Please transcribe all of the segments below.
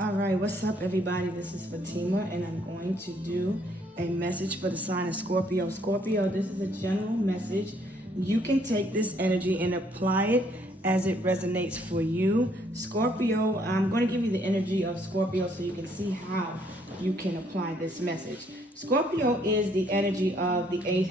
All right, what's up, everybody? This is Fatima, and I'm going to do a message for the sign of Scorpio. Scorpio, this is a general message. You can take this energy and apply it as it resonates for you. Scorpio, I'm going to give you the energy of Scorpio so you can see how you can apply this message. Scorpio is the energy of the 8th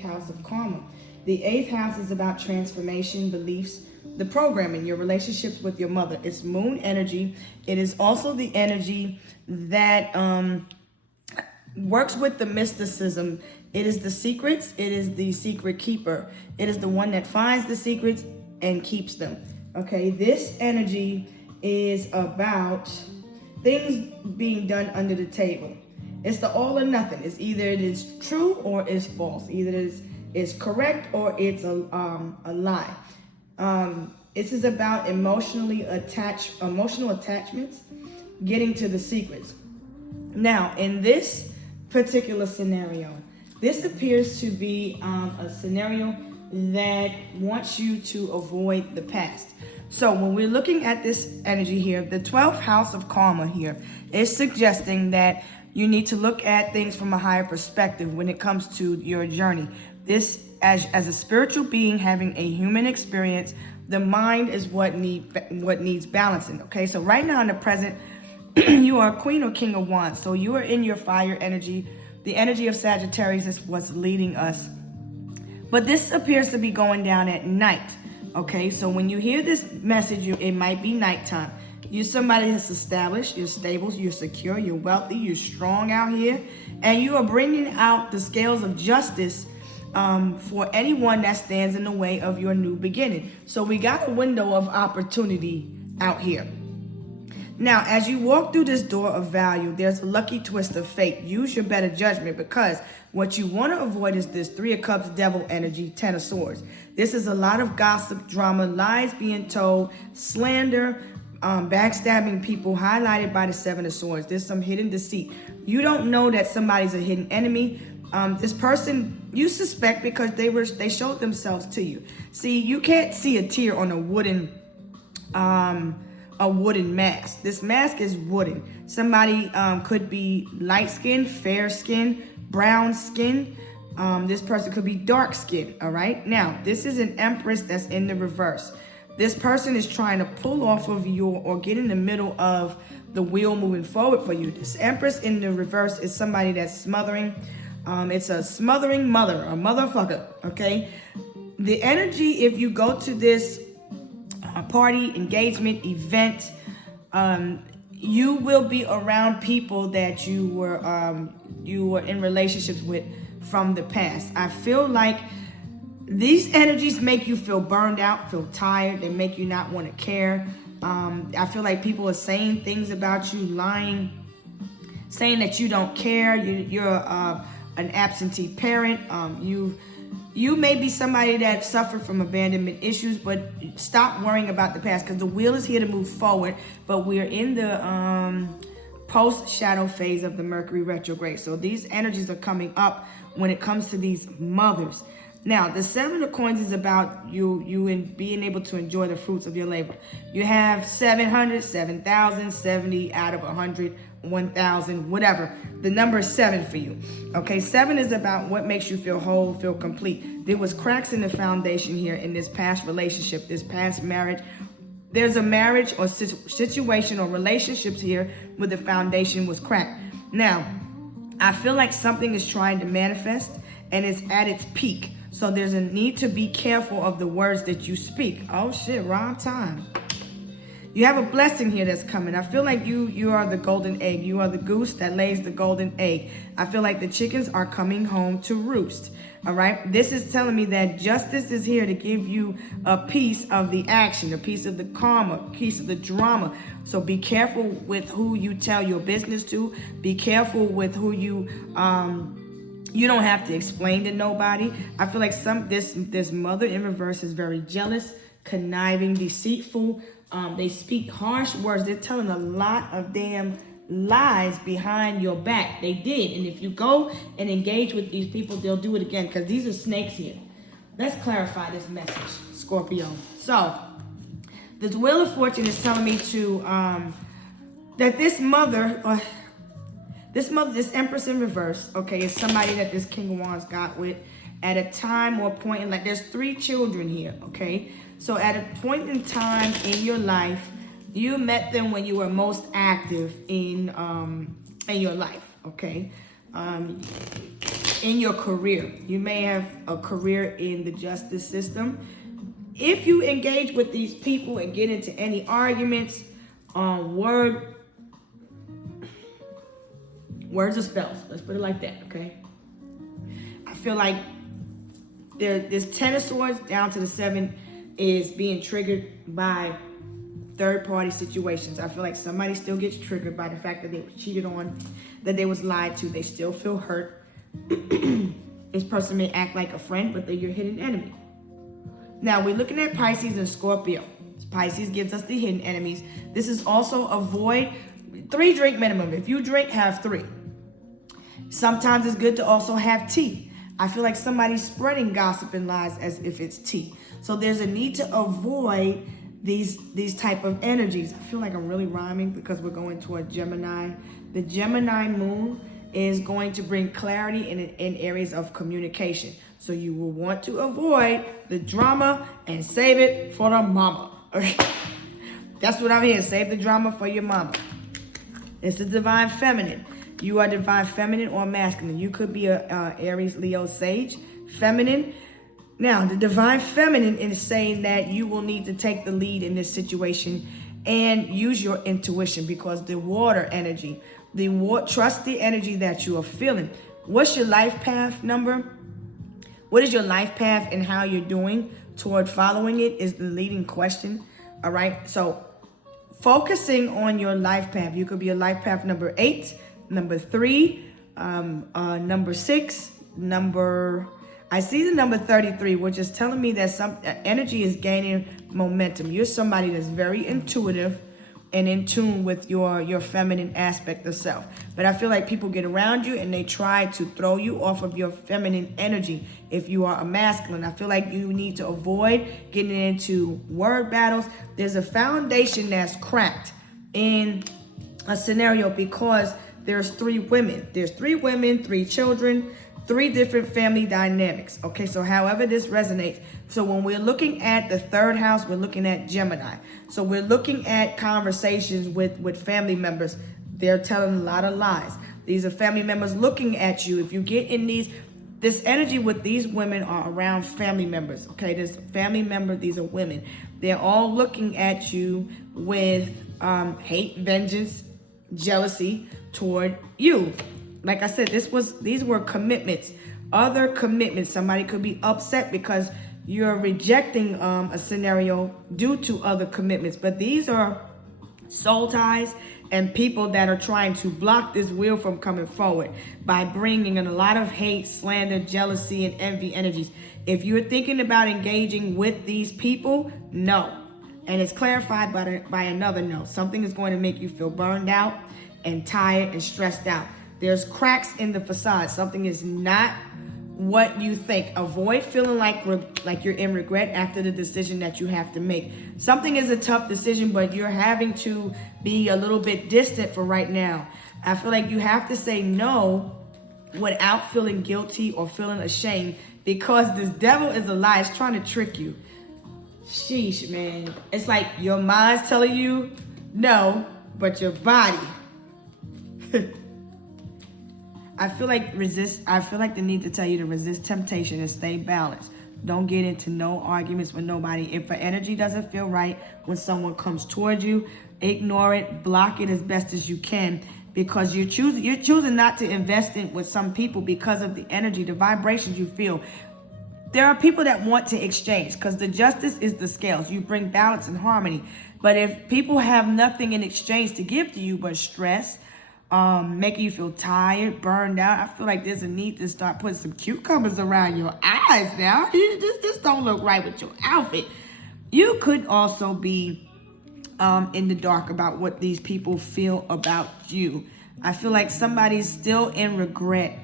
house of karma. The 8th house is about transformation, beliefs, the programming, your relationships with your mother. It's moon energy. It is also the energy that works with the mysticism. It is the secrets. It is the secret keeper. It is the one that finds the secrets and keeps them. Okay, this energy is about things being done under the table. It's the all or nothing. It's either it is true or it's false. Either it is correct or it's a lie. This is about emotional attachments, getting to the secrets. Now, in this particular scenario, this appears to be a scenario that wants you to avoid the past. So when we're looking at this energy here, the 12th house of karma here is suggesting that you need to look at things from a higher perspective when it comes to your journey. This, as a spiritual being having a human experience, the mind is what needs balancing. Okay, so right now in the present, you are Queen or King of Wands. So you are in your fire energy. The energy of Sagittarius is what's leading us. But this appears to be going down at night. Okay, so when you hear this message, it might be nighttime. You're somebody that's established, you're stable, you're secure, you're wealthy, you're strong out here, and you are bringing out the scales of justice for anyone that stands in the way of your new beginning. So we got a window of opportunity out here. Now, as you walk through this door of value, there's a lucky twist of fate. Use your better judgment, because what you want to avoid is this 3 of Cups, devil energy, 10 of Swords. This is a lot of gossip, drama, lies being told, slander, backstabbing people, highlighted by the 7 of Swords. There's some hidden deceit. You don't know that somebody's a hidden enemy. This person you suspect because they showed themselves to you. See, you can't see a tear on a wooden mask. This mask is wooden. Somebody could be light skin, fair skin, brown skin. This person could be dark skin. All right. Now, this is an Empress that's in the reverse. This person is trying to pull off of you or get in the middle of the wheel moving forward for you. This Empress in the reverse is somebody that's smothering. It's a smothering mother, a motherfucker, okay? The energy, if you go to this party, engagement, event, you will be around people that you were in relationships with from the past. I feel like these energies make you feel burned out, feel tired. They make you not want to care. I feel like people are saying things about you, lying, saying that you don't care. You're an absentee parent. You may be somebody that suffered from abandonment issues, but stop worrying about the past, because the wheel is here to move forward, but we're in the post-shadow phase of the Mercury retrograde. So these energies are coming up when it comes to these mothers. Now, the 7 of Coins is about you and being able to enjoy the fruits of your labor. You have 700, 7,000, 70 out of 100, 1,000, whatever. The number is 7 for you. Okay, 7 is about what makes you feel whole, feel complete. There was cracks in the foundation here in this past relationship, this past marriage. There's a marriage or situation or relationships here where the foundation was cracked. Now, I feel like something is trying to manifest and it's at its peak. So there's a need to be careful of the words that you speak. Oh shit, wrong time. You have a blessing here that's coming. I feel like you are the golden egg. You are the goose that lays the golden egg. I feel like the chickens are coming home to roost. All right. This is telling me that justice is here to give you a piece of the action, a piece of the karma, a piece of the drama. So be careful with who you tell your business to. Be careful with who you don't have to explain to nobody. I feel like this mother in reverse is very jealous, conniving, deceitful. They speak harsh words. They're telling a lot of damn lies behind your back. They did. And if you go and engage with these people, they'll do it again, because these are snakes here. Let's clarify this message, Scorpio. So, this Wheel of Fortune is telling me to that this Empress in reverse, okay, is somebody that this King of Wands got with at a time or point in, like, there's 3 children here, okay? So at a point in time in your life, you met them when you were most active in your life, okay? In your career. You may have a career in the justice system. If you engage with these people and get into any arguments on words or spells, let's put it like that, okay? I feel like this 10 of Swords down to the 7 is being triggered by third-party situations. I feel like somebody still gets triggered by the fact that they were cheated on, that they was lied to. They still feel hurt. This person may act like a friend, but they're your hidden enemy. Now, we're looking at Pisces and Scorpio. Pisces gives us the hidden enemies. This is also avoid 3 drink minimum. If you drink, have 3. Sometimes it's good to also have tea. I feel like somebody's spreading gossip and lies as if it's tea. So there's a need to avoid these type of energies. I feel like I'm really rhyming because we're going toward Gemini. The Gemini moon is going to bring clarity in areas of communication. So you will want to avoid the drama and save it for the mama. Okay? That's what I'm here. Save the drama for your mama. It's the divine feminine. You are divine feminine or masculine. You could be a Aries, Leo, Sage, feminine. Now, the divine feminine is saying that you will need to take the lead in this situation and use your intuition, because the water energy, trust the energy that you are feeling. What's your life path number? What is your life path and how you're doing toward following it is the leading question. All right. So focusing on your life path, you could be a life path number 8, number 3, number 6, I see the number 33, which is telling me that some energy is gaining momentum. You're somebody that's very intuitive and in tune with your feminine aspect of self. But I feel like people get around you and they try to throw you off of your feminine energy. If you are a masculine, I feel like you need to avoid getting into word battles. There's a foundation that's cracked in a scenario because there's 3 women. There's 3 women, 3 children, 3 different family dynamics. Okay, so however this resonates. So when we're looking at the 3rd house, we're looking at Gemini. So we're looking at conversations with family members. They're telling a lot of lies. These are family members looking at you. If you get in this energy with these women are around family members. Okay, this family member, these are women. They're all looking at you with hate, vengeance, jealousy toward you. Like I said, these were commitments, other commitments. Somebody could be upset because you're rejecting a scenario due to other commitments. But these are soul ties and people that are trying to block this wheel from coming forward by bringing in a lot of hate, slander, jealousy, and envy energies. If you're thinking about engaging with these people, no. And it's clarified by another no. Something is going to make you feel burned out and tired and stressed out. There's cracks in the facade. Something is not what you think. Avoid feeling like you're in regret after the decision that you have to make. Something is a tough decision, but you're having to be a little bit distant for right now. I feel like you have to say no without feeling guilty or feeling ashamed, because this devil is a lie. It's trying to trick you. Sheesh, man. It's like your mind's telling you no, but your body. I feel like the need to tell you to resist temptation and stay balanced. Don't get into no arguments with nobody. If the energy doesn't feel right when someone comes towards you, ignore it, block it as best as you can, because you're choosing not to invest in with some people because of the energy, the vibrations you feel. There are people that want to exchange, because the justice is the scales. You bring balance and harmony. But if people have nothing in exchange to give to you but stress, making you feel tired, burned out, I feel like there's a need to start putting some cucumbers around your eyes now. This don't look right with your outfit. You could also be in the dark about what these people feel about you. I feel like somebody's still in regret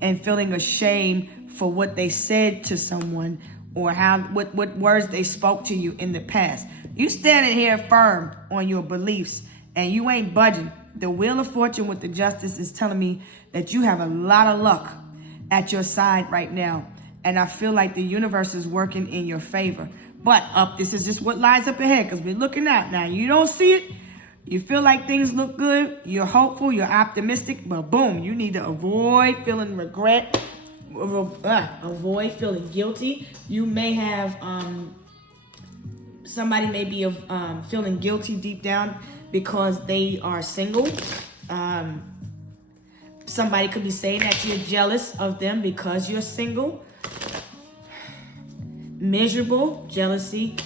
and feeling ashamed for what they said to someone or what words they spoke to you in the past. You standing here firm on your beliefs and you ain't budging. the Wheel of Fortune with the Justice is telling me that you have a lot of luck at your side right now. And I feel like the universe is working in your favor. But this is just what lies up ahead, because we're looking out. Now, you don't see it. You feel like things look good. You're hopeful. You're optimistic. But boom, you need to avoid feeling regret. Avoid feeling guilty. You may have, somebody may be feeling guilty deep down because they are single. Somebody could be saying that you're jealous of them because you're single. Miserable, jealousy.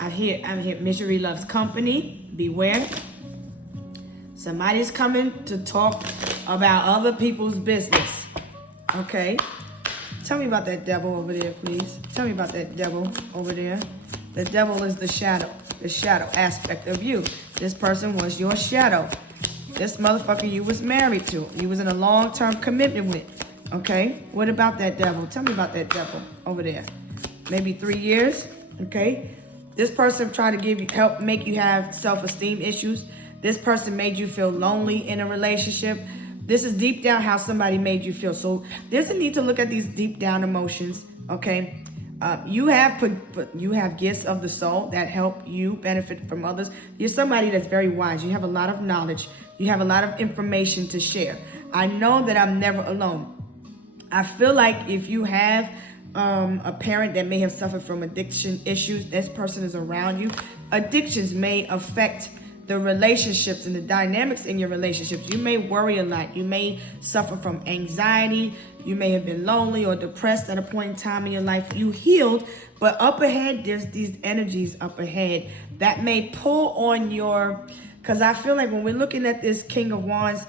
I hear misery loves company. Beware. Somebody's coming to talk about other people's business. Okay. Tell me about that devil over there, please. Tell me about that devil over there. The devil is the shadow aspect of you. This person was your shadow. This motherfucker you was married to. You was in a long-term commitment with. Okay? What about that devil? Tell me about that devil over there. Maybe 3 years. Okay? This person tried to help make you have self-esteem issues. This person made you feel lonely in a relationship. This is deep down how somebody made you feel. So there's a need to look at these deep down emotions. Okay? You have gifts of the soul that help you benefit from others. You're somebody that's very wise. You have a lot of knowledge. You have a lot of information to share. I know that I'm never alone. I feel like if you have a parent that may have suffered from addiction issues, this person is around you. Addictions may affect the relationships and the dynamics in your relationships. You may worry a lot. You may suffer from anxiety. You may have been lonely or depressed at a point in time in your life. You healed, but up ahead, there's these energies up ahead that may pull on your, because I feel like when we're looking at this King of Wands,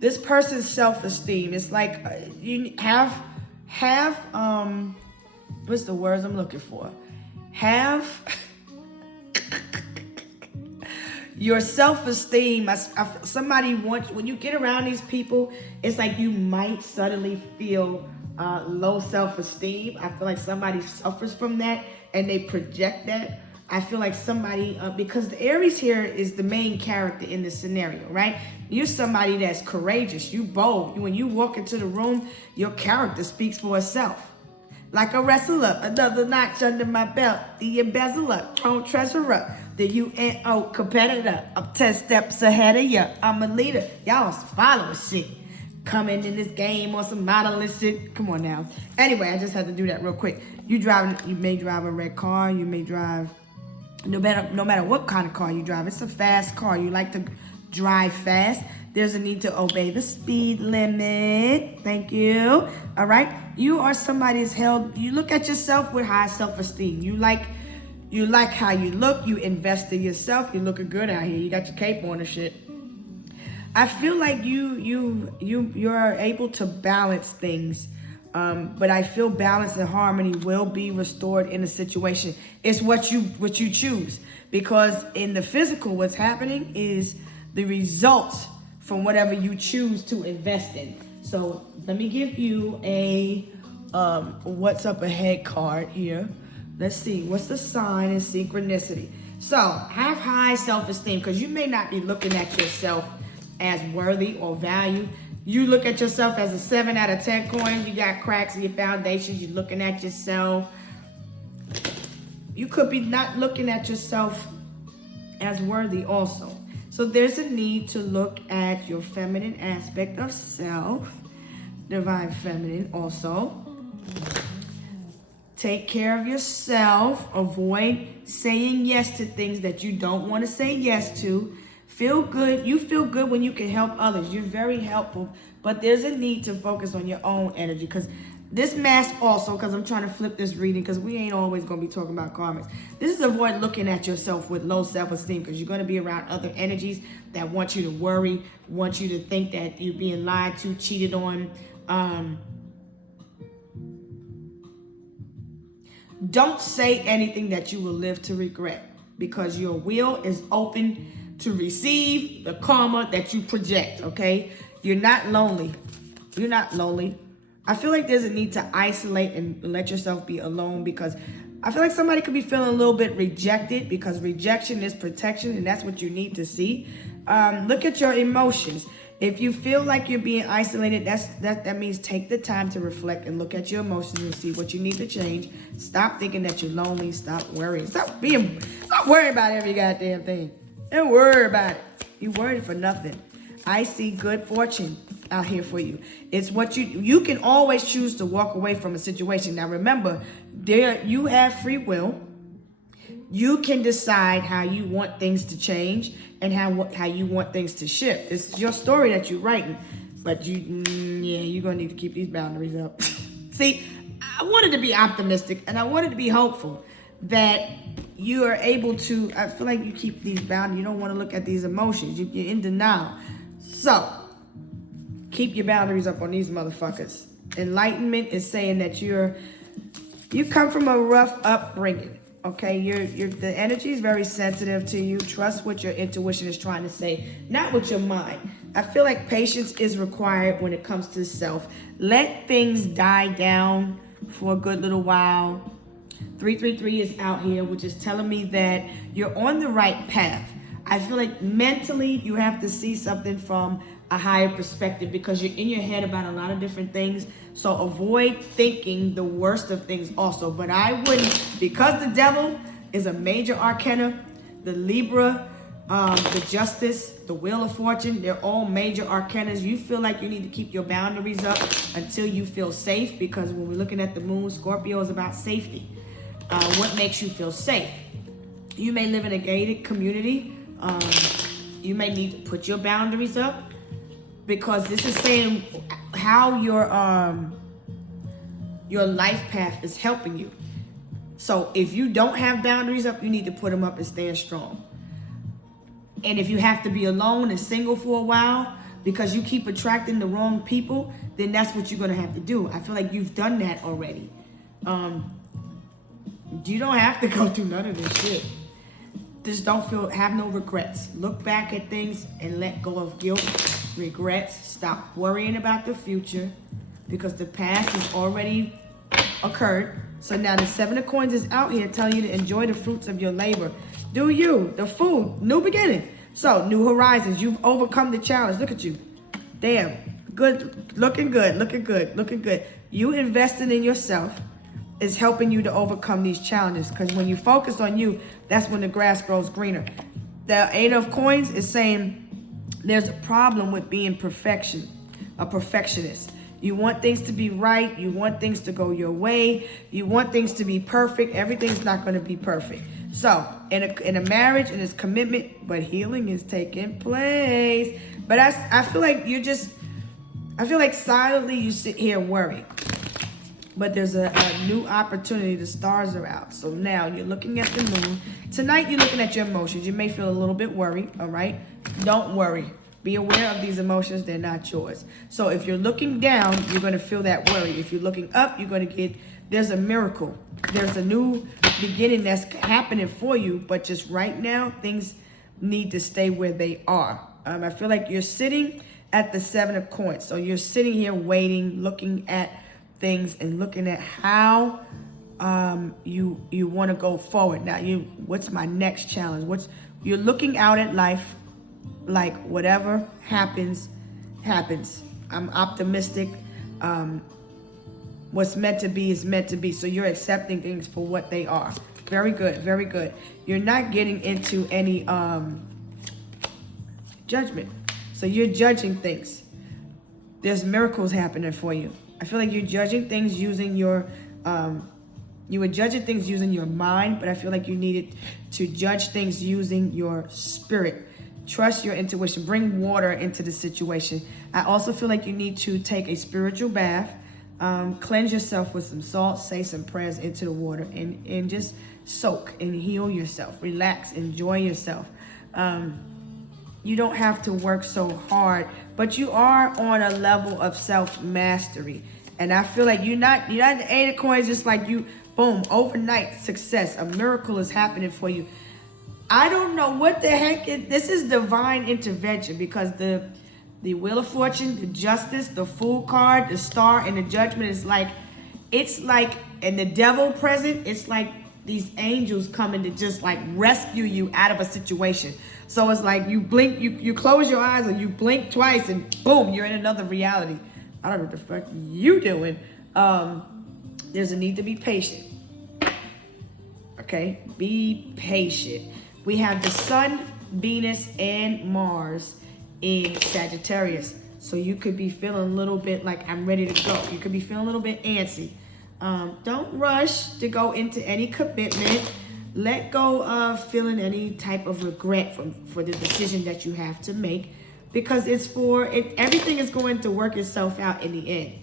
this person's self-esteem, it's like you have what's the words I'm looking for? Your self-esteem, somebody wants, when you get around these people, it's like you might suddenly feel low self-esteem. I feel like somebody suffers from that and they project that. I feel like somebody, because the Aries here is the main character in this scenario, right? You're somebody that's courageous, you bold. When you walk into the room, your character speaks for itself. Like a wrestler, another notch under my belt, the embezzler, throne treasurer, the UNO competitor. I'm 10 steps ahead of you. I'm a leader. Y'all follow shit. Coming in this game on some modeling shit. Come on now. Anyway, I just had to do that real quick. You may drive a red car. You may drive, no matter what kind of car you drive. It's a fast car. You like to drive fast. There's a need to obey the speed limit. Thank you. All right. You are somebody's held. You look at yourself with high self-esteem. You like how you look. You invest in yourself. You're looking good out here. You got your cape on and shit. I feel like you're able to balance things. But I feel balance and harmony will be restored in a situation. It's what you choose. Because in the physical, what's happening is the results from whatever you choose to invest in. So let me give you a what's up ahead card here. Let's see, what's the sign in synchronicity? So have high self-esteem, because you may not be looking at yourself as worthy or valued. You look at yourself as a 7 out of 10 coin. You got cracks in your foundation. You're looking at yourself. You could be not looking at yourself as worthy also. So there's a need to look at your feminine aspect of self, divine feminine also. Take care of yourself. Avoid saying yes to things that you don't want to say yes to. Feel good. You feel good when you can help others. You're very helpful, but there's a need to focus on your own energy, because this mask also, because I'm trying to flip this reading, because we ain't always going to be talking about karmics. This is avoid looking at yourself with low self-esteem, because you're going to be around other energies that want you to worry, want you to think that you're being lied to, cheated on. Don't say anything that you will live to regret, because your will is open to receive the karma that you project, okay? You're not lonely. You're not lonely. I feel like there's a need to isolate and let yourself be alone, because I feel like somebody could be feeling a little bit rejected, because rejection is protection, and that's what you need to see. Look at your emotions. If you feel like you're being isolated, that means take the time to reflect and look at your emotions and see what you need to change. Stop thinking that you're lonely. Stop worrying. Stop worrying about every goddamn thing. Don't worry about it. You worried for nothing. I see good fortune out here for you. It's what you can always choose to walk away from a situation. Now remember, you have free will. You can decide how you want things to change and how you want things to shift. It's your story that you're writing, but you're gonna need to keep these boundaries up. See, I wanted to be optimistic and I wanted to be hopeful that you are able to. I feel like you keep these boundaries. You don't want to look at these emotions. You're in denial. So keep your boundaries up on these motherfuckers. Enlightenment is saying that you come from a rough upbringing. Okay, the energy is very sensitive to you. Trust what your intuition is trying to say, not what your mind. I feel like patience is required when it comes to self. Let things die down for a good little while. 333 is out here, which is telling me that you're on the right path. I feel like mentally you have to see something from a higher perspective because you're in your head about a lot of different things. So avoid thinking the worst of things also. But I wouldn't, because the devil is a major arcana, the Libra, the Justice, the Wheel of Fortune, they're all major arcanas. You feel like you need to keep your boundaries up until you feel safe, because when we're looking at the moon, Scorpio is about safety. What makes you feel safe? You may live in a gated community. You may need to put your boundaries up, because this is saying how your life path is helping you. So if you don't have boundaries up, you need to put them up and stand strong. And if you have to be alone and single for a while because you keep attracting the wrong people, then that's what you're going to have to do. I feel like you've done that already. You don't have to go through none of this shit. Just have no regrets. Look back at things and let go of guilt, regrets. Stop worrying about the future, because the past has already occurred. So now the 7 of Coins is out here telling you to enjoy the fruits of your labor. Do you, the food, new beginning. So new horizons. You've overcome the challenge. Look at you. Damn, good, looking good, looking good, looking good. You investing in yourself is helping you to overcome these challenges, because when you focus on you, that's when the grass grows greener. The 8 of Coins is saying there's a problem with being a perfectionist. You want things to be right. You want things to go your way. You want things to be perfect. Everything's not going to be perfect. So in a marriage, and it's commitment, but healing is taking place. But I feel like I feel like silently you sit here and worry. But there's a new opportunity. The stars are out. So now you're looking at the moon. Tonight you're looking at your emotions. You may feel a little bit worried, all right? Don't worry. Be aware of these emotions. They're not yours. So if you're looking down, you're going to feel that worry. If you're looking up, you're going to there's a miracle. There's a new beginning that's happening for you. But just right now, things need to stay where they are. I feel like you're sitting at the 7 of Coins. So you're sitting here waiting, looking at things and looking at how you want to go forward. Now, what's my next challenge? You're looking out at life like whatever happens. I'm optimistic. What's meant to be is meant to be. So you're accepting things for what they are. Very good, very good. You're not getting into any judgment. So you're judging things. There's miracles happening for you. I feel like you're judging things using you were judging things using your mind, but I feel like you needed to judge things using your spirit. Trust your intuition. Bring water into the situation. I also feel like you need to take a spiritual bath, cleanse yourself with some salt, say some prayers into the water, and just soak and heal yourself. Relax, enjoy yourself. You don't have to work so hard, but you are on a level of self-mastery. And I feel like you're not the 8 of Coins, just like you, boom, overnight success. A miracle is happening for you. I don't know what the heck this is divine intervention, because the Wheel of Fortune, the Justice, the Fool card, the Star, and the Judgment is like, and the Devil present, it's like these angels coming to just like rescue you out of a situation. So it's like you blink, you close your eyes or you blink twice and boom, you're in another reality. I don't know what the fuck you doing. There's a need to be patient. Okay, be patient. We have the Sun, Venus, and Mars in Sagittarius. So you could be feeling a little bit like I'm ready to go. You could be feeling a little bit antsy. Don't rush to go into any commitment. Let go of feeling any type of regret for the decision that you have to make, because everything is going to work itself out in the end.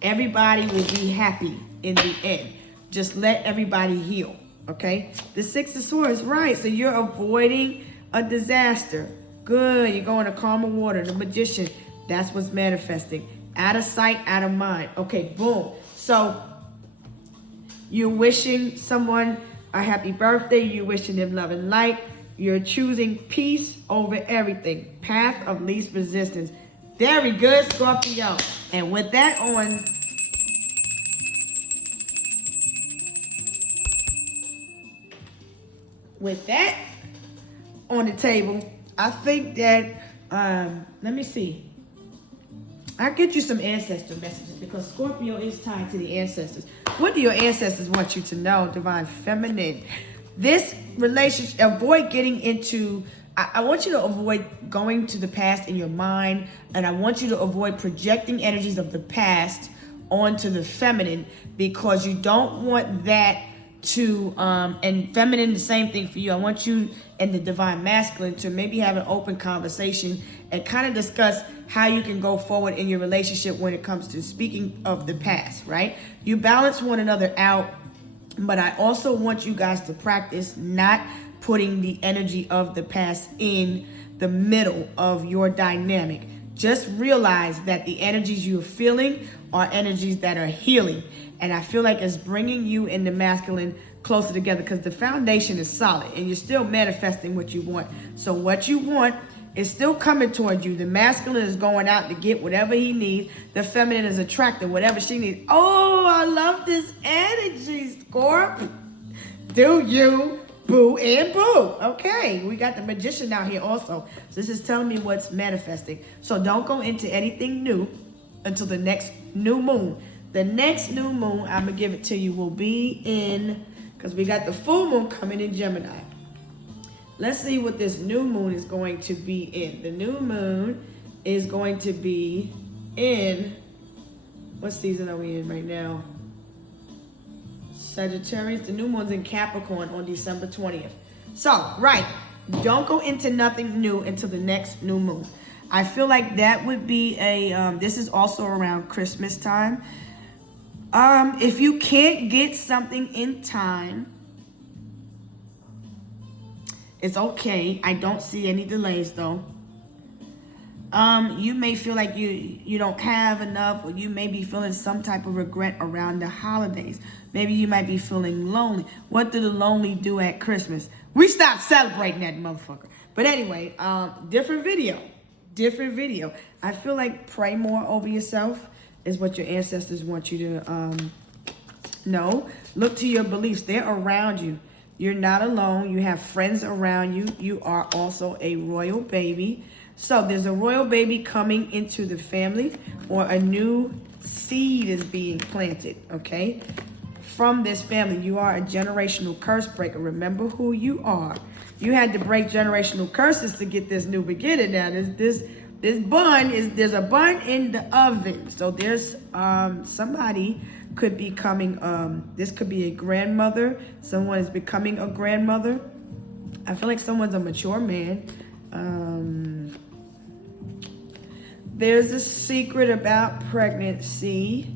Everybody will be happy in the end. Just let everybody heal, okay? The Six of Swords, right? So you're avoiding a disaster. Good, you're going to calmer water. The Magician, that's what's manifesting. Out of sight, out of mind. Okay, boom. So you're wishing someone a happy birthday. You're wishing them love and light. You're choosing peace over everything. Path of least resistance. Very good, Scorpio. And with that on the table, I think that, let me see. I'll get you some ancestor messages because Scorpio is tied to the ancestors. What do your ancestors want you to know, Divine Feminine? This relationship, avoid getting into, I want you to avoid going to the past in your mind, and I want you to avoid projecting energies of the past onto the feminine, because you don't want that to, and feminine, the same thing for you. I want you and the Divine Masculine to maybe have an open conversation and kind of discuss how you can go forward in your relationship when it comes to speaking of the past, right? You balance one another out, but I also want you guys to practice not putting the energy of the past in the middle of your dynamic. Just realize that the energies you're feeling are energies that are healing. And I feel like it's bringing you and the masculine closer together, because the foundation is solid and you're still manifesting what you want. So what you want is still coming toward you. The masculine is going out to get whatever he needs. The feminine is attracting whatever she needs. Oh, I love this energy, Scorp. Do you, boo and boo. Okay, we got the Magician out here also. So this is telling me what's manifesting. So don't go into anything new until the next new moon. The next new moon, I'm going to give it to you, will be in, because we got the full moon coming in Gemini. Let's see what this new moon is going to be in. The new moon is going to be in, what season are we in right now? Sagittarius. The new moon's in Capricorn on December 20th. So, right, don't go into nothing new until the next new moon. I feel like that would be this is also around Christmas time. If you can't get something in time, it's okay. I don't see any delays though. You may feel like you don't have enough, or you may be feeling some type of regret around the holidays. Maybe you might be feeling lonely. What do the lonely do at Christmas? We stop celebrating that motherfucker. But anyway, different video. I feel like pray more over yourself is what your ancestors want you to know. Look to your beliefs. They're around you. You're not alone. You have friends around you. You are also a royal baby. So there's a royal baby coming into the family, or a new seed is being planted, okay? From this family. You are a generational curse breaker. Remember who you are. You had to break generational curses to get this new beginning. Now, there's a bun in the oven. So there's somebody could be coming, this could be a grandmother. Someone is becoming a grandmother. I feel like someone's a mature man. There's a secret about pregnancy.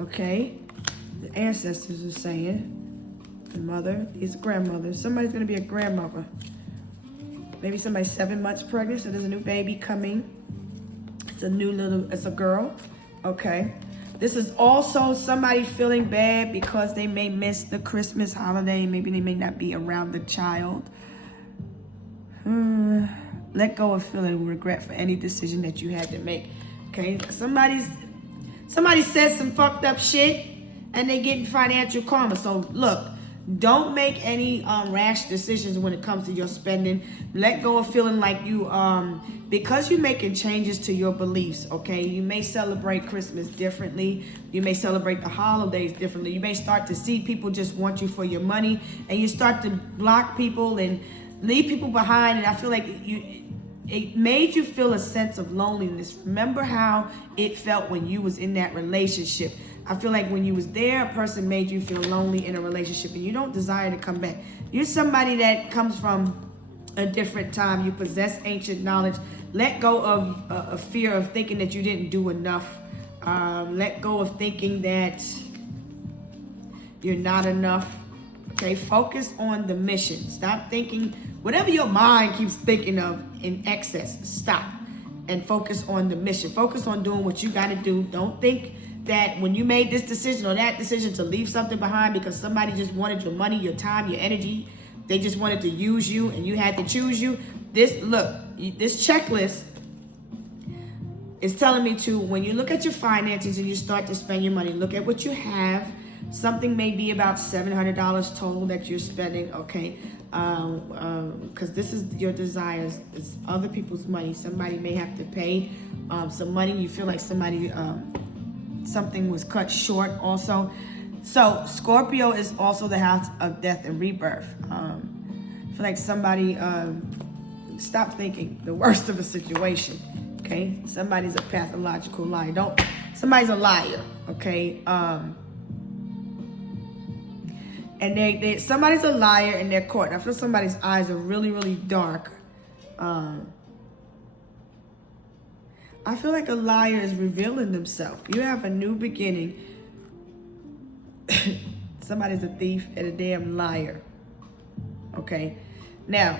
Okay. The ancestors are saying. The mother is a grandmother. Somebody's going to be a grandmother. Maybe somebody's 7 months pregnant, so there's a new baby coming. It's a girl. Okay. This is also somebody feeling bad because they may miss the Christmas holiday. Maybe they may not be around the child. Let go of feeling regret for any decision that you had to make. Okay. Somebody says some fucked up shit and they getting financial karma. So look, don't make any rash decisions when it comes to your spending. Let go of feeling like you, because you're making changes to your beliefs, okay? You may celebrate Christmas differently. You may celebrate the holidays differently. You may start to see people just want you for your money, and you start to block people and leave people behind. And I feel like it made you feel a sense of loneliness. Remember how it felt when you was in that relationship. I feel like when you was there, a person made you feel lonely in a relationship and you don't desire to come back. You're somebody that comes from a different time. You possess ancient knowledge. Let go of a fear of thinking that you didn't do enough. Let go of thinking that you're not enough. Okay, focus on the mission. Stop thinking, whatever your mind keeps thinking of in excess, stop and focus on the mission. Focus on doing what you got to do. Don't think that when you made this decision or that decision to leave something behind because somebody just wanted your money, your time, your energy, they just wanted to use you and you had to choose you. This checklist is telling me to, when you look at your finances and you start to spend your money, look at what you have. Something may be about $700 total that you're spending, okay? Because this is your desires. It's other people's money. Somebody may have to pay some money. You feel like somebody, something was cut short also. So Scorpio is also the house of death and rebirth. I feel like somebody, stop thinking the worst of a situation, okay? Somebody's a pathological liar. Somebody's a liar, okay? And somebody's a liar in their court. I feel somebody's eyes are really, really dark. I feel like a liar is revealing themselves. You have a new beginning. Somebody's a thief and a damn liar. Okay? Now,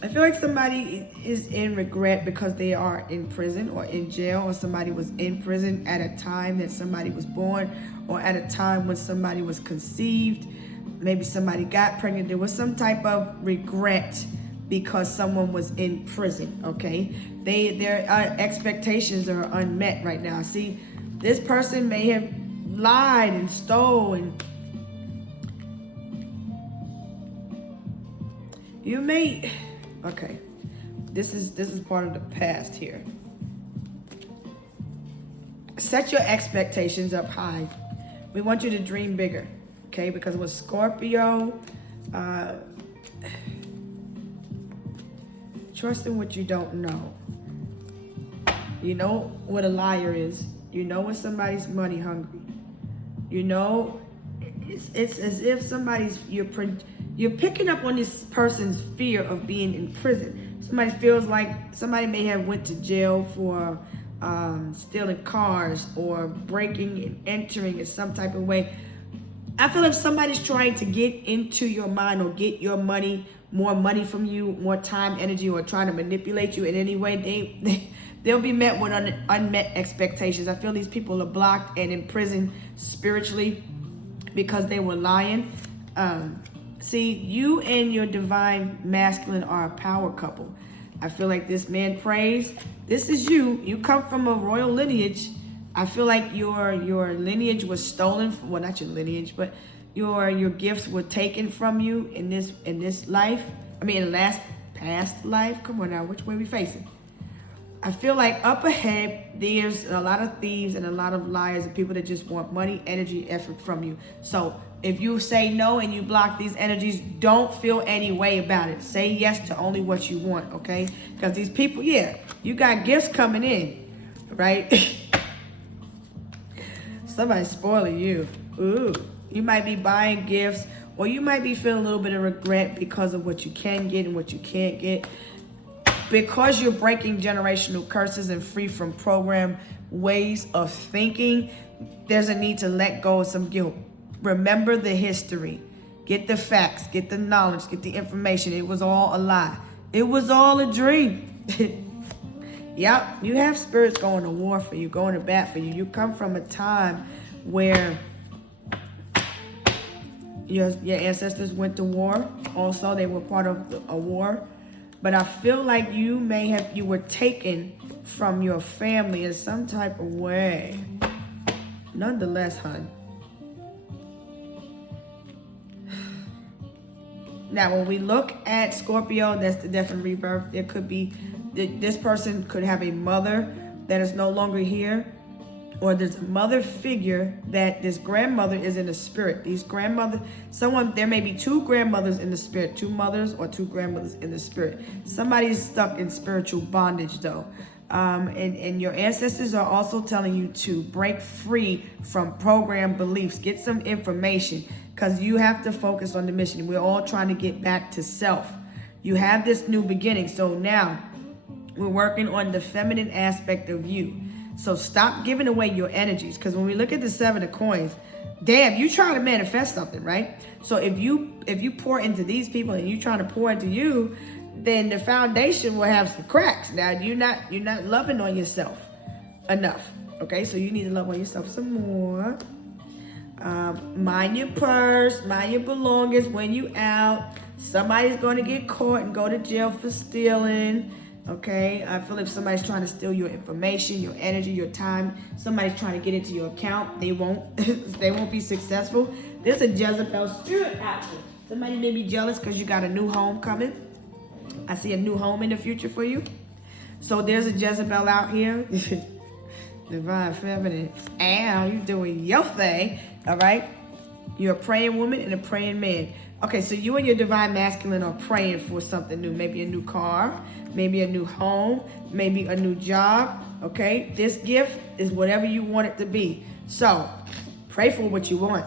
I feel like somebody is in regret because they are in prison or in jail, or somebody was in prison at a time that somebody was born, or at a time when somebody was conceived. Maybe somebody got pregnant. There was some type of regret because someone was in prison, okay? Their expectations are unmet right now. See, this person may have lied and stole, and you may, okay, this is part of the past here. Set your expectations up high. We want you to dream bigger, okay? Because with Scorpio, trust in what you don't know. You know what a liar is. You know when somebody's money hungry. You know, it's as if you're picking up on this person's fear of being in prison. Somebody feels like somebody may have went to jail for stealing cars or breaking and entering in some type of way. I feel if somebody's trying to get into your mind or get your money, more money from you, more time, energy, or trying to manipulate you in any way, they'll be met with unmet expectations. I feel these people are blocked and imprisoned spiritually because they were lying. See, you and your divine masculine are a power couple. I feel like this man prays. This is you. You come from a royal lineage. I feel like your lineage was stolen. Well, not your lineage, but your gifts were taken from you in this life. I mean, in the past life. Come on now, which way we facing? I feel like up ahead, there's a lot of thieves and a lot of liars and people that just want money, energy, effort from you. So if you say no and you block these energies, don't feel any way about it. Say yes to only what you want, okay? Because these people, yeah, you got gifts coming in, right? Somebody's spoiling you. Ooh, you might be buying gifts, or you might be feeling a little bit of regret because of what you can get and what you can't get. Because you're breaking generational curses and free from programmed ways of thinking, there's a need to let go of some guilt. Remember the history. Get the facts. Get the knowledge. Get the information. It was all a lie. It was all a dream. Yep, you have spirits going to war for you, going to bat for you. You come from a time where your ancestors went to war. Also, they were part of a war. But I feel like you were taken from your family in some type of way. Nonetheless, hun. Now, when we look at Scorpio, that's the death and rebirth. There could be, this person could have a mother that is no longer here, or there's a mother figure that this grandmother is in the spirit. These grandmother, there may be two grandmothers in the spirit, two mothers or two grandmothers in the spirit. Somebody's stuck in spiritual bondage though. And your ancestors are also telling you to break free from programmed beliefs. Get some information, because you have to focus on the mission. We're all trying to get back to self. You have this new beginning. So now we're working on the feminine aspect of you. So stop giving away your energies, because when we look at the 7 of coins, damn, you try to manifest something, right? So if you pour into these people and you trying to pour into you, then the foundation will have some cracks. Now you're not loving on yourself enough. Okay, so you need to love on yourself some more. Mind your purse, mind your belongings when you out. Somebody's going to get caught and go to jail for stealing. Okay, I feel if somebody's trying to steal your information, your energy, your time, somebody's trying to get into your account, they won't they won't be successful. There's a Jezebel spirit out there. Somebody may be jealous because you got a new home coming. I see a new home in the future for you. So there's a Jezebel out here. Divine feminine. Ow, you doing your thing. All right. You're a praying woman and a praying man. Okay, so you and your divine masculine are praying for something new. Maybe a new car, maybe a new home, maybe a new job. Okay, this gift is whatever you want it to be. So pray for what you want.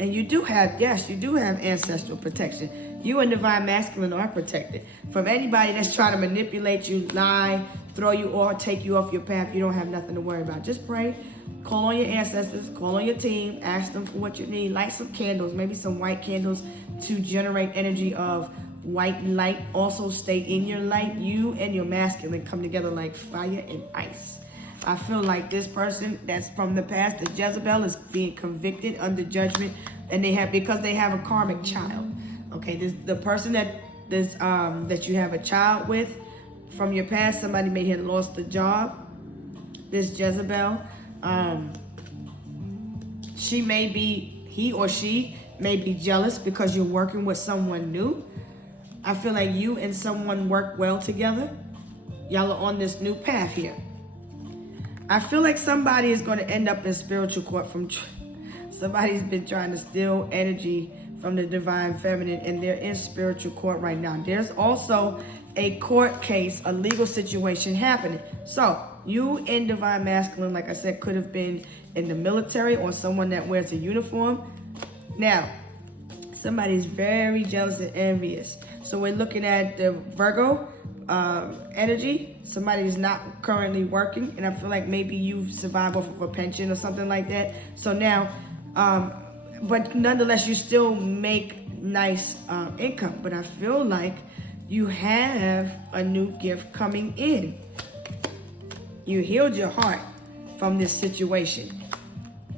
And you do have, yes, you do have ancestral protection. You and divine masculine are protected from anybody that's trying to manipulate you, lie, throw you off, take you off your path. You don't have nothing to worry about. Just pray. Call on your ancestors, call on your team, ask them for what you need. Light some candles, maybe some white candles to generate energy of white light. Also stay in your light. You and your masculine come together like fire and ice. I feel like this person that's from the past, the Jezebel, is being convicted under judgment, and because they have a karmic child. Okay, the person that you have a child with from your past, somebody may have lost the job. This Jezebel, he or she may be jealous because you're working with someone new. I feel like you and someone work well together. Y'all are on this new path here. I feel like somebody is going to end up in spiritual court somebody's been trying to steal energy from the divine feminine, and they're in spiritual court right now. There's also a court case, a legal situation happening. So you and divine masculine, like I said, could have been in the military or someone that wears a uniform. Now, somebody's very jealous and envious. So we're looking at the Virgo energy. Somebody's not currently working, and I feel like maybe you survive off of a pension or something like that. So now, but nonetheless, you still make nice income. But I feel like you have a new gift coming in. You healed your heart from this situation.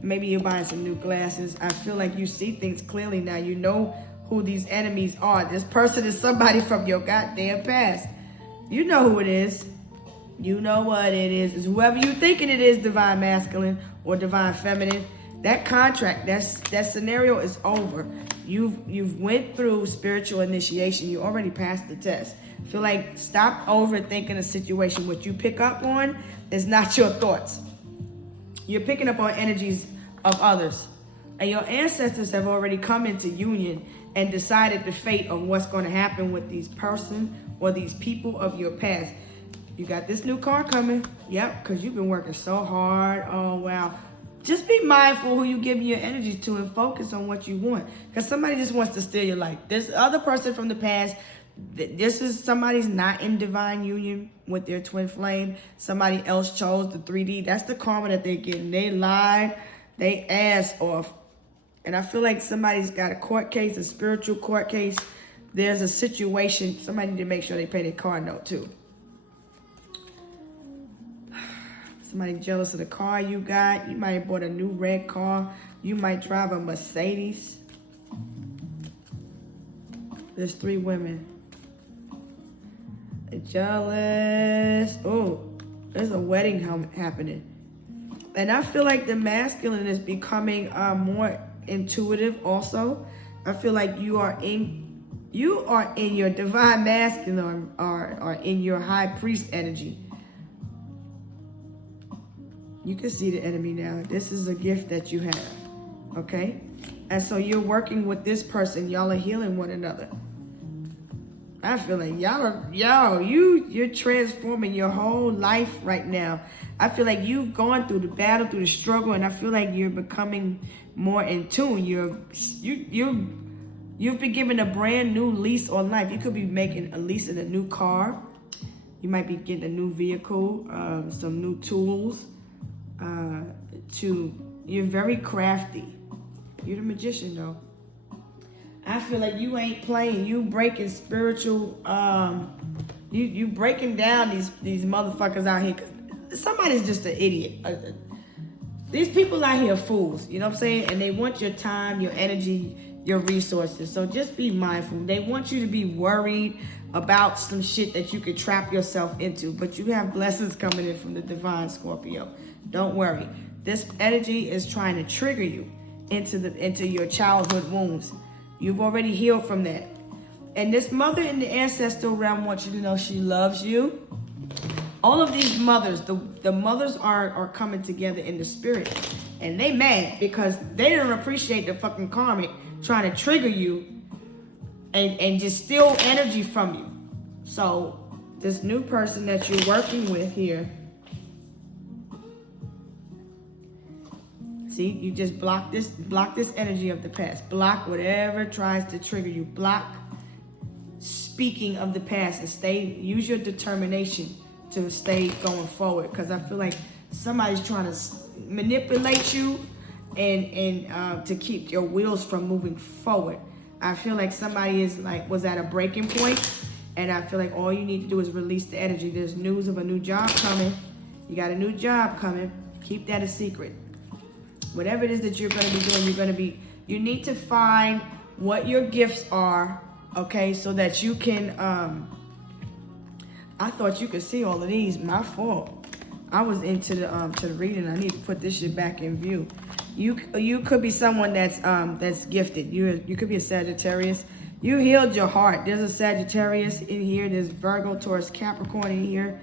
Maybe you're buying some new glasses. I feel like you see things clearly now. You know who these enemies are. This person is somebody from your goddamn past. You know who it is. You know what it is. It's whoever you thinking it is, divine masculine or divine feminine. That contract, that scenario is over. You've went through spiritual initiation. You already passed the test. I feel like stop overthinking a situation. What you pick up on is not your thoughts. You're picking up on energies of others. And your ancestors have already come into union and decided the fate of what's going to happen with these person or these people of your past. You got this new car coming. Yep, because you've been working so hard. Oh, wow. Just be mindful who you give your energy to and focus on what you want. Because somebody just wants to steal your life. This other person from the past, this is somebody's not in divine union with their twin flame. Somebody else chose the 3D. That's the karma that they're getting. They lied. They ass off. And I feel like somebody's got a court case, a spiritual court case. There's a situation. Somebody need to make sure they pay their car note too. Somebody jealous of the car you got. You might have bought a new red car. You might drive a Mercedes. There's 3 women. Jealous. Oh, there's a wedding happening. And I feel like the masculine is becoming more intuitive also. I feel like you are in your divine masculine or in your high priest energy. You can see the enemy now. This is a gift that you have. Okay? And so you're working with this person. Y'all are healing one another. I feel like you're transforming your whole life right now. I feel like you've gone through the battle, through the struggle, and I feel like you're becoming more in tune. You've been given a brand new lease on life. You could be making a lease in a new car. You might be getting a new vehicle, some new tools. You're very crafty. You're the magician, though. I feel like you ain't playing. You breaking spiritual. You breaking down these motherfuckers out here. 'Cause somebody's just an idiot. These people out here are fools. You know what I'm saying? And they want your time, your energy, your resources. So just be mindful. They want you to be worried about some shit that you could trap yourself into. But you have blessings coming in from the divine, Scorpio. Don't worry. This energy is trying to trigger you into your childhood wounds. You've already healed from that. And this mother in the ancestral realm wants you to know she loves you. All of these mothers, the mothers are coming together in the spirit. And they mad because they don't appreciate the fucking karmic trying to trigger you and just steal energy from you. So this new person that you're working with here, see, you just block this energy of the past. Block whatever tries to trigger you. Block speaking of the past and use your determination to stay going forward. Because I feel like somebody's trying to manipulate you and to keep your wheels from moving forward. I feel like somebody was at a breaking point, and I feel like all you need to do is release the energy. There's news of a new job coming. You got a new job coming. Keep that a secret. Whatever it is that you're going to be doing, you need to find what your gifts are, okay, so that you can, I thought you could see all of these. My fault. I was into the reading. I need to put this shit back in view. You could be someone that's gifted. You could be a Sagittarius. You healed your heart. There's a Sagittarius in here. There's Virgo, Taurus, Capricorn in here.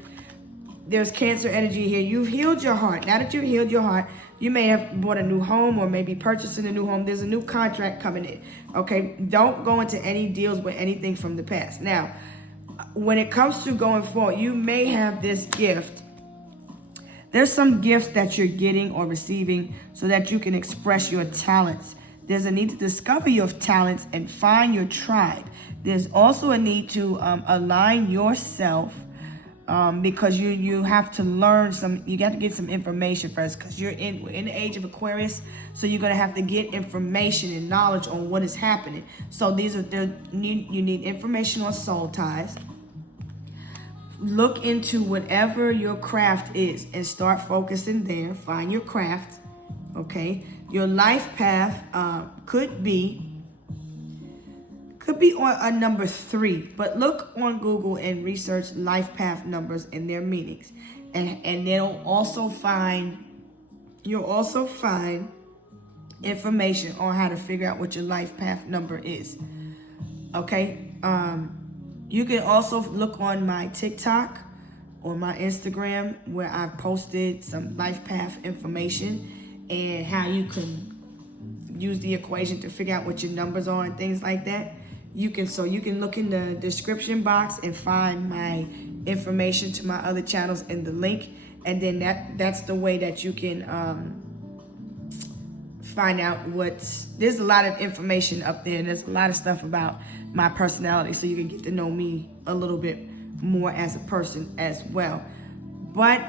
There's Cancer energy here. You've healed your heart. Now that you've healed your heart, you may have bought a new home or maybe purchasing a new home. There's a new contract coming in. Okay, don't go into any deals with anything from the past. Now, when it comes to going forward, you may have this gift. There's some gifts that you're getting or receiving so that you can express your talents. There's a need to discover your talents and find your tribe. There's also a need to align yourself because you have to learn you got to get some information first because we're in the age of Aquarius, so you're going to have to get information and knowledge on what is happening. So you need information on soul ties. Look into whatever your craft is and start focusing there. Find your craft, okay? Your life path could be on a number 3, but look on Google and research life path numbers and their meanings, and you'll also find information on how to figure out what your life path number is. Okay. You can also look on my TikTok or my Instagram where I've posted some life path information and how you can use the equation to figure out what your numbers are and things like that. You can look in the description box and find my information to my other channels in the link, and then that's the way that you can find out there's a lot of information up there, and there's a lot of stuff about my personality, so you can get to know me a little bit more as a person as well. But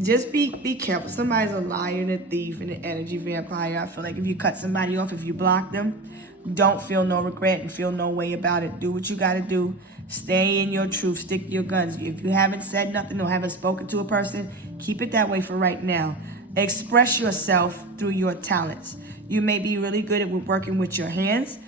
just be careful. Somebody's a liar and a thief and an energy vampire. I feel like if you cut somebody off, if you block them, don't feel no regret and feel no way about it. Do what you got to do. Stay in your truth. Stick to your guns. If you haven't said nothing or haven't spoken to a person, keep it that way for right now. Express yourself through your talents. You may be really good at working with your hands.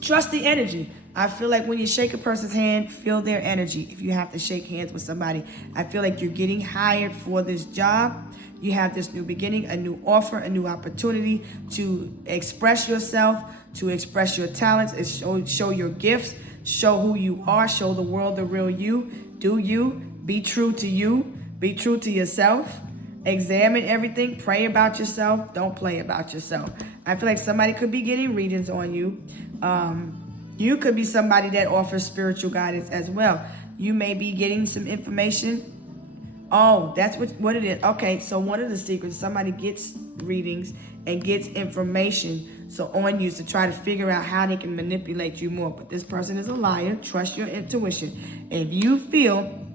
Trust the energy. I feel like when you shake a person's hand, feel their energy. If you have to shake hands with somebody, I feel like you're getting hired for this job. You have this new beginning, a new offer, a new opportunity to express yourself, to express your talents, and show your gifts, show who you are, show the world the real you. Do you, be true to you, be true to yourself. Examine everything, pray about yourself, don't play about yourself. I feel like somebody could be getting readings on you. You could be somebody that offers spiritual guidance as well. You may be getting some information. Oh, that's what it is. Okay, so one of the secrets, somebody gets readings and gets information on you to try to figure out how they can manipulate you more. But this person is a liar. Trust your intuition. If you feel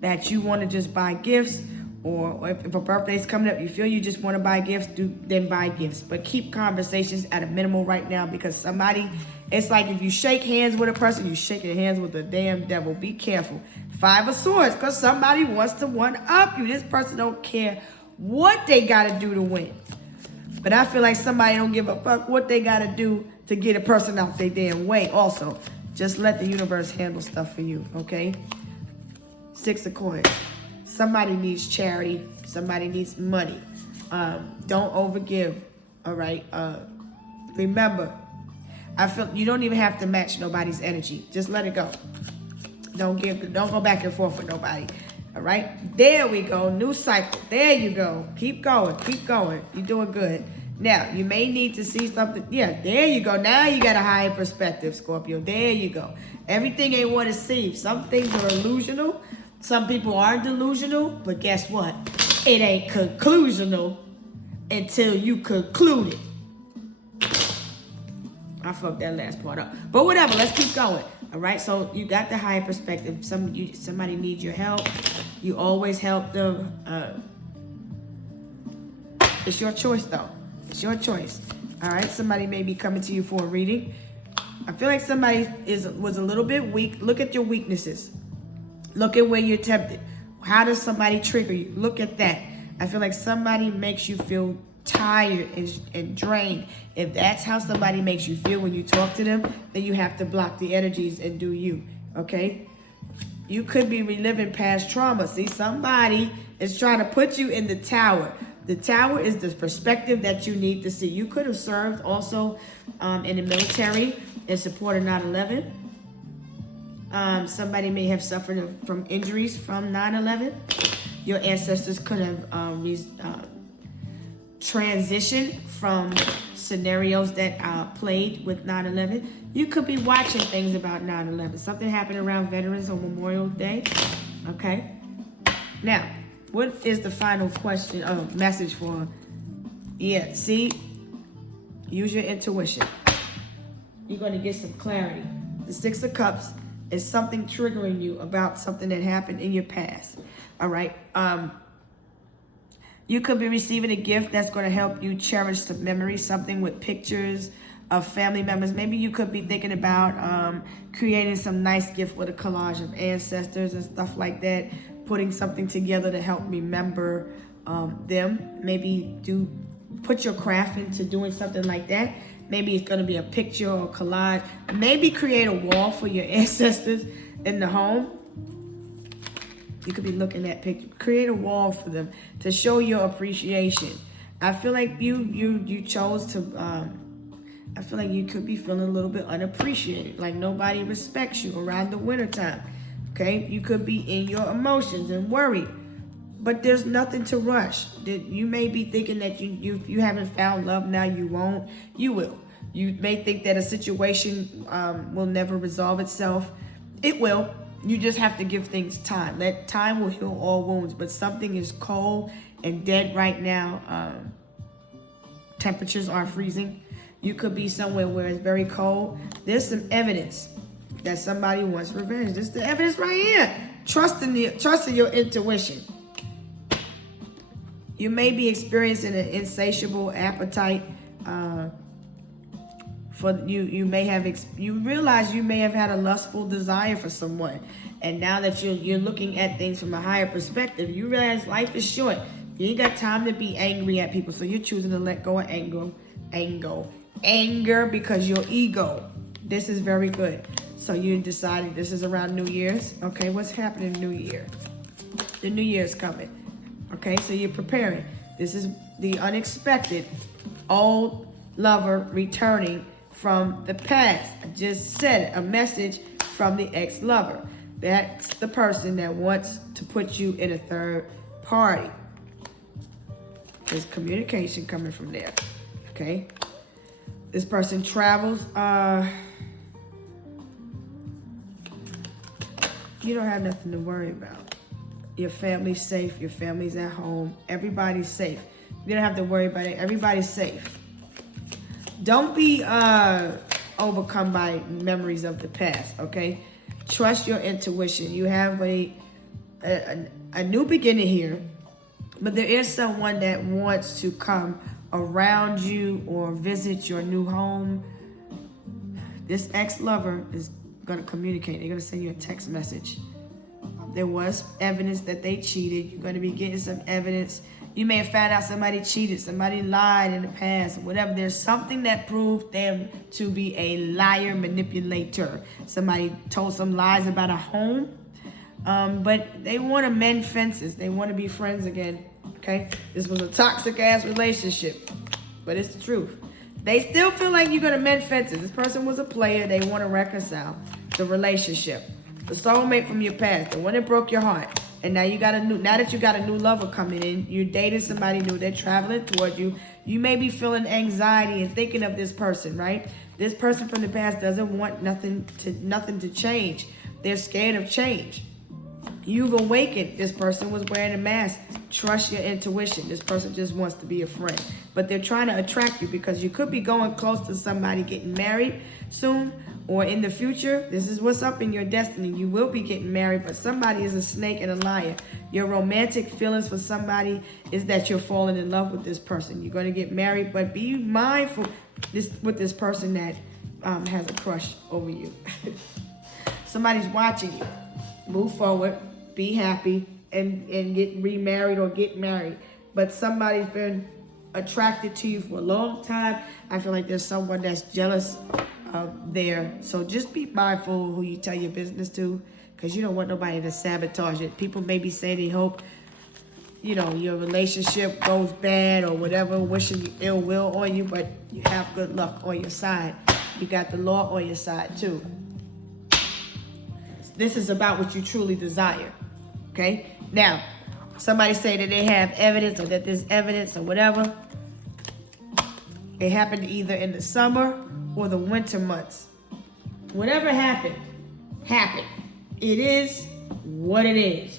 that you want to just buy gifts, or if a birthday's coming up, you feel you just want to buy gifts, then buy gifts. But keep conversations at a minimal right now, because somebody, it's like if you shake hands with a person, you shake your hands with the damn devil. Be careful. 5 of Swords, because somebody wants to one-up you. This person don't care what they got to do to win. But I feel like somebody don't give a fuck what they got to do to get a person out their damn way. Also, just let the universe handle stuff for you, okay? 6 of Coins. Somebody needs charity. Somebody needs money. Don't overgive. All right. Remember, I feel you don't even have to match nobody's energy. Just let it go. Don't go back and forth with nobody. All right. There we go. New cycle. There you go. Keep going. Keep going. You're doing good. Now, you may need to see something. Yeah, there you go. Now you got a higher perspective, Scorpio. There you go. Everything ain't what it seems. Some things are illusional. Some people are delusional, but guess what? It ain't conclusional until you conclude it. I fucked that last part up. But whatever, let's keep going. All right, so you got the higher perspective. Somebody needs your help. You always help them. It's your choice, though. It's your choice. All right, somebody may be coming to you for a reading. I feel like somebody was a little bit weak. Look at your weaknesses. Look at where you're tempted. How does somebody trigger you? Look at that. I feel like somebody makes you feel tired and drained. If that's how somebody makes you feel when you talk to them, then you have to block the energies and do you, okay? You could be reliving past trauma. See, somebody is trying to put you in the tower. The tower is the perspective that you need to see. You could have served also in the military in support of 9/11. Somebody may have suffered from injuries from 9/11. Your ancestors could have transitioned from scenarios that played with 9/11. You could be watching things about 9/11. Something happened around Veterans on Memorial Day. Okay. Now, what is the final question message for? Yeah, see? Use your intuition. You're going to get some clarity. The 6 of Cups is something triggering you about something that happened in your past. All right. You could be receiving a gift that's going to help you cherish some memories, something with pictures of family members. Maybe you could be thinking about creating some nice gift with a collage of ancestors and stuff like that, putting something together to help remember them. Maybe put your craft into doing something like that. Maybe it's going to be a picture or a collage. Maybe create a wall for your ancestors in the home. You could be looking at pictures. Create a wall for them to show your appreciation. I feel like you chose to, I feel like you could be feeling a little bit unappreciated. Like nobody respects you around the wintertime. Okay? You could be in your emotions and worried. But there's nothing to rush. You may be thinking that you haven't found love, now you won't. You will. You may think that a situation will never resolve itself. It will. You just have to give things time. That time will heal all wounds. But something is cold and dead right now. Temperatures are freezing. You could be somewhere where it's very cold. There's some evidence that somebody wants revenge. This is the evidence right here. Trusting your intuition. You may be experiencing an insatiable appetite for you. You realize you may have had a lustful desire for someone, and now that you're looking at things from a higher perspective, you realize life is short. You ain't got time to be angry at people, so you're choosing to let go of anger because your ego This is very good. So you decided this is around New Year's. Okay, what's happening in New Year? The New Year's coming. Okay, so you're preparing. This is the unexpected old lover returning from the past. I just said it, a message from the ex-lover. That's the person that wants to put you in a third party. There's communication coming from there. Okay, this person travels. You don't have nothing to worry about. Your family's safe. Your family's at home. Everybody's safe. You don't have to worry about it. Everybody's safe. Don't be overcome by memories of the past, okay? Trust your intuition. You have a new beginning here, but there is someone that wants to come around you or visit your new home. This ex-lover is going to communicate. They're going to send you a text message. There was evidence that they cheated. You're going to be getting some evidence. You may have found out somebody cheated, somebody lied in the past, whatever. There's something that proved them to be a liar, manipulator. Somebody told some lies about a home, but they want to mend fences. They want to be friends again, okay? This was a toxic-ass relationship, but it's the truth. They still feel like you're going to mend fences. This person was a player. They want to reconcile the relationship. The soulmate from your past, the one that broke your heart. And now now that you got a new lover coming in, you're dating somebody new, they're traveling toward you. You may be feeling anxiety and thinking of this person, right? This person from the past doesn't want nothing to change. They're scared of change. You've awakened. This person was wearing a mask. Trust your intuition. This person just wants to be a friend. But they're trying to attract you because you could be going close to somebody getting married soon or in the future. This is what's up in your destiny. You will be getting married, but somebody is a snake and a liar. Your romantic feelings for somebody is that you're falling in love with this person. You're going to get married, but be mindful with this person that has a crush over you. Somebody's watching you. Move forward. Be happy and get remarried or get married. But somebody's been attracted to you for a long time. I feel like there's someone that's jealous there. So just be mindful who you tell your business to, because you don't want nobody to sabotage it. People may be saying they hope, your relationship goes bad or whatever, wishing you ill will on you, but you have good luck on your side. You got the law on your side too. This is about what you truly desire. Okay? Now, somebody say that they have evidence or that there's evidence or whatever. It happened either in the summer or the winter months. Whatever happened. It is what it is.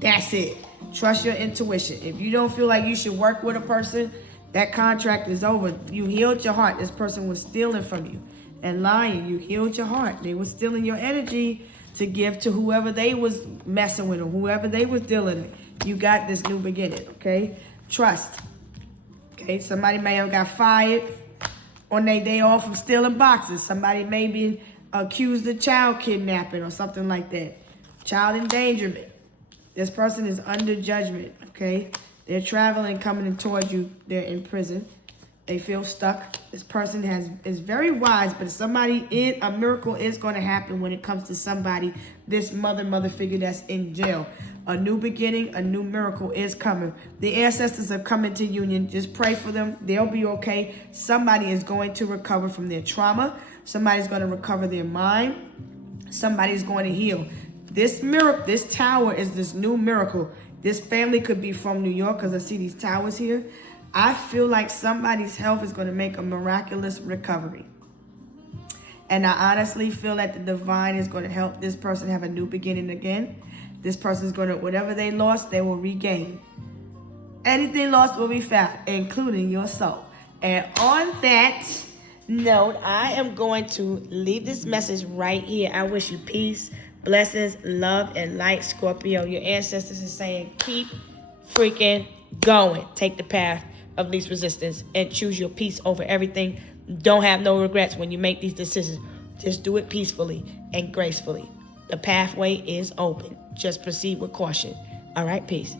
That's it. Trust your intuition. If you don't feel like you should work with a person, that contract is over. You healed your heart. This person was stealing from you and lying. You healed your heart. They were stealing your energy to give to whoever they was messing with or whoever they was dealing with. You got this new beginning, okay? Trust. Okay, somebody may have got fired on their day off from stealing boxes. Somebody may be accused of child kidnapping or something like that. Child endangerment. This person is under judgment, okay? They're traveling, coming toward you. They're in prison. They feel stuck. This person is very wise, but a miracle is going to happen when it comes to somebody, this mother figure that's in jail. A new beginning, a new miracle is coming. The ancestors are coming to union. Just pray for them. They'll be okay. Somebody is going to recover from their trauma. Somebody's going to recover their mind. Somebody's going to heal. This miracle, this tower is this new miracle. This family could be from New York because I see these towers here. I feel like somebody's health is going to make a miraculous recovery. And I honestly feel that the divine is going to help this person have a new beginning again. This person is going to, whatever they lost, they will regain. Anything lost will be found, including your soul. And on that note, I am going to leave this message right here. I wish you peace, blessings, love, and light, Scorpio. Your ancestors are saying, keep freaking going. Take the path of least resistance and choose your peace over everything. Don't have no regrets when you make these decisions. Just do it peacefully and gracefully. The pathway is open. Just proceed with caution. All right, peace.